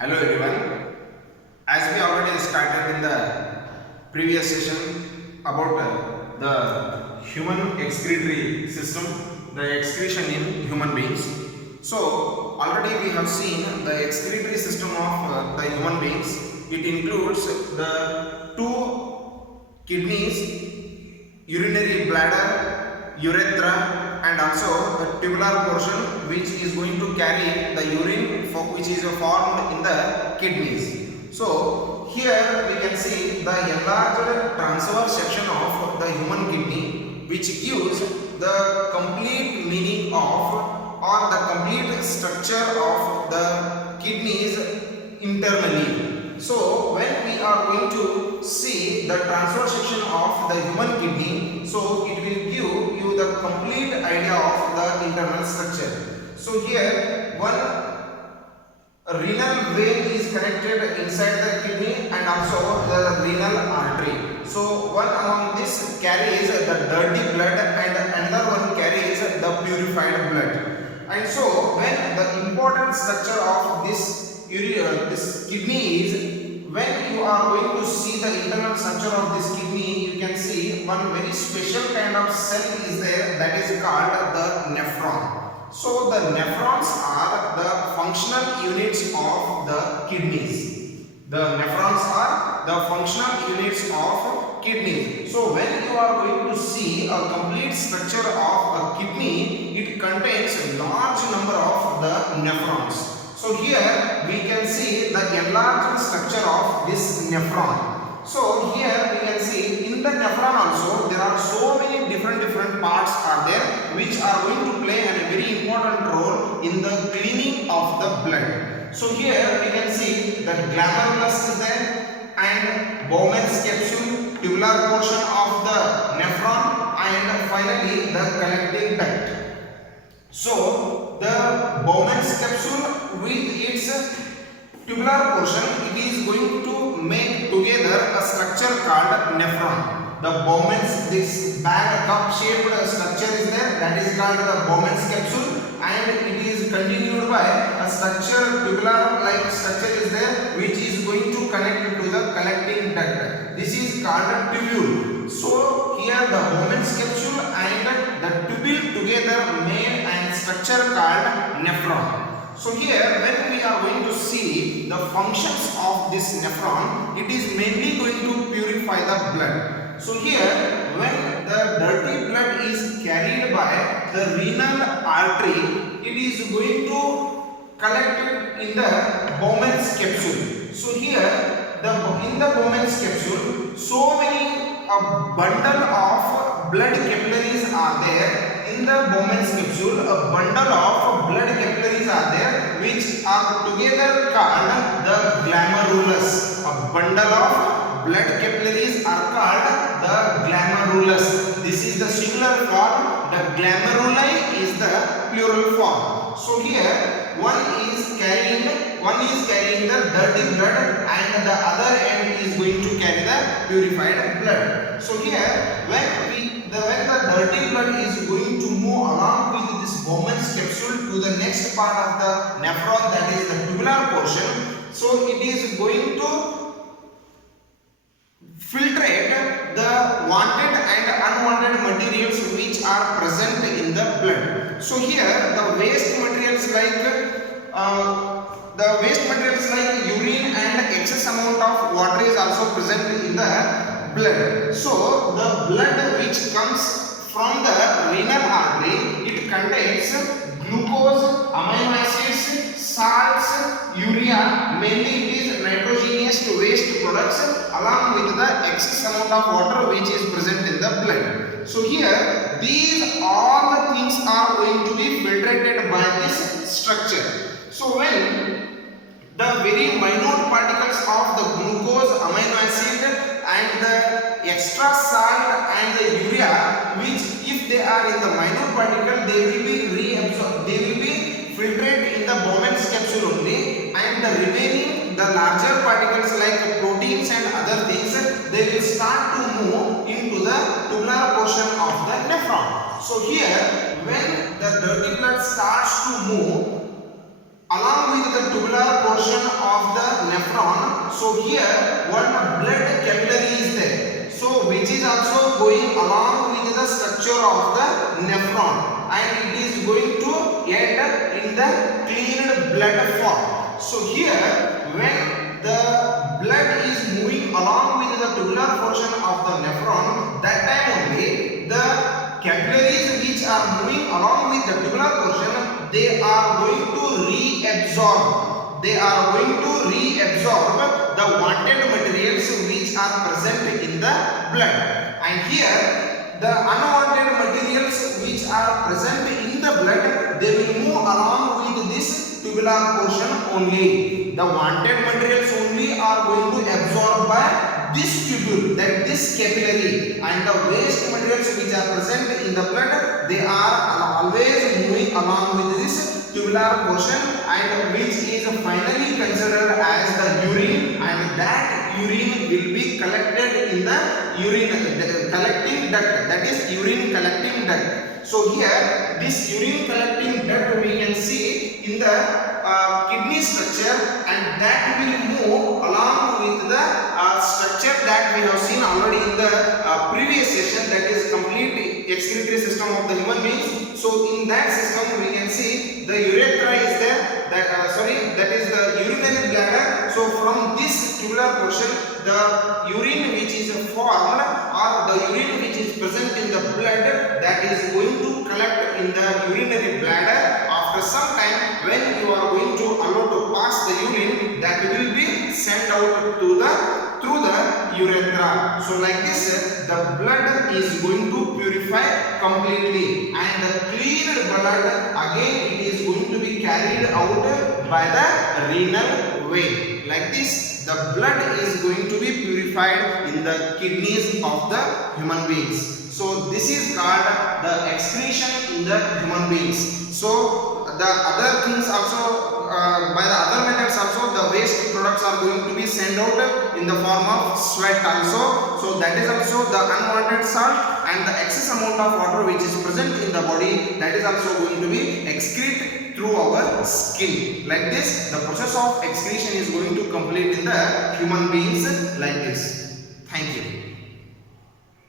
Hello everyone. As we already started in the previous session about the human excretory system, the excretion in human beings. So already we have seen the excretory system of the human beings. It includes the two kidneys, urinary bladder, urethra, and also the tubular portion which is going to carry the urine which is formed in the kidneys. So here we can see the enlarged transverse section of the human kidney which gives the complete meaning of or the complete structure of the kidneys internally. So when we are going to see the transverse section of the human kidney, so it will give you the complete idea of the internal structure. So here one renal vein is connected inside the kidney and also the renal artery. So one among this carries the dirty blood and another one carries the purified blood. And so when the important structure of this kidney is, when you are going to see the internal structure of this kidney, you can see one very special kind of cell is there, that is called the nephron. So the nephrons are the functional units of the kidneys. The nephrons are the functional units of kidneys. So when you are going to see a complete structure of a kidney, it contains a large number of the nephrons. So here we can see the enlarged structure of this nephron. So here we can see in the nephron also there are so many different parts are there which are going to play a very important role in the cleaning of the blood. So here we can see the glomerulus is there and Bowman's capsule, tubular portion of the nephron and finally the collecting duct. So the Bowman's capsule with its tubular portion, it is going to make together a structure called nephron. The Bowman's, this bag cup shaped structure is there, that is called the Bowman's capsule, and it is continued by a structure, tubular like structure is there which is going to connect to the collecting duct. This is called a tubule. So here the Bowman's capsule and the tubule together made a structure called nephron. So here when we are going to see the functions of this nephron, it is mainly going to purify the blood. So here when the dirty blood is carried by the renal artery, it is going to collect it in the Bowman's capsule. So here in the Bowman's capsule, so many bundle of blood capillaries are there. In the Bowman's capsule, a bundle of blood capillaries are there which are together called the glomerulus. A bundle of blood capillaries are called the glomerulus. This is the singular form. The glomeruli is the plural form. So here one is carrying the dirty blood and the other end is going to carry the purified blood. So here when the dirty blood is going to move along with this Bowman's capsule to the next part of the nephron, that is the tubular portion, so it is going to filtrate the wanted and unwanted materials which are present in the blood. So here the waste materials like urine and excess amount of water is also present in the blood. So the blood which comes from the renal artery, it contains glucose, amino acids, salts, urea, mainly it is nitrogenous to waste products along with the excess amount of water which is present in the blood. So here these all the things are going to be filtrated by this structure. So when the very minute particles of the glucose, amino acid and the extra salt and the urea, which if they are in the minute particle, they will be reabsorbed, they will be filtrated in the Bowman's capsule only, and the remaining, the larger particles like proteins and other things, they will start to move into the tubular portion of the nephron. So here when the dirty blood starts to move, along with the tubular portion of the nephron. So here one blood capillary is there, so which is also going along with the structure of the nephron, and it is going to end in the cleared blood form. So here when the blood is moving along with the tubular portion of the nephron, that time only the capillaries which are moving along with the tubular portion, they are going to reabsorb. They are going to reabsorb the wanted materials which are present in the blood. And here the unwanted materials which are present in the blood, they will move along with this tubular portion only. The wanted materials only are going to absorb by this tubule, that this capillary, and the waste materials which are present in the blood, they are always moving along with this tubular portion, and which is finally considered as the urine, and that urine will be collected in the urine collecting duct, that is urine collecting duct. So here this urine collecting duct we can see in the kidney structure, and that will move along with the structure that we have seen already in the previous session, that is complete excretory system of the human beings. So in that system we can see the urethra is there, that is the urinary bladder. So from this tubular portion, the urine which is formed, or the urine which is present in the blood, that is going to collect in the urinary bladder. After some time, when you are going to allow to pass the urine, that will be sent out to through the urethra. So like this, the blood is going to purify completely, and the cleared blood again it is going to be carried out by the renal vein. Like this, the blood is going to be purified in the kidneys of the human beings. So this is called the excretion in the human beings. So the other things also, by the other methods also, the waste products are going to be sent out in the form of sweat also. So that is also the unwanted salt, and the excess amount of water which is present in the body, that is also going to be excreted through our skin. Like this, the process of excretion is going to complete in the human beings like this. Thank you.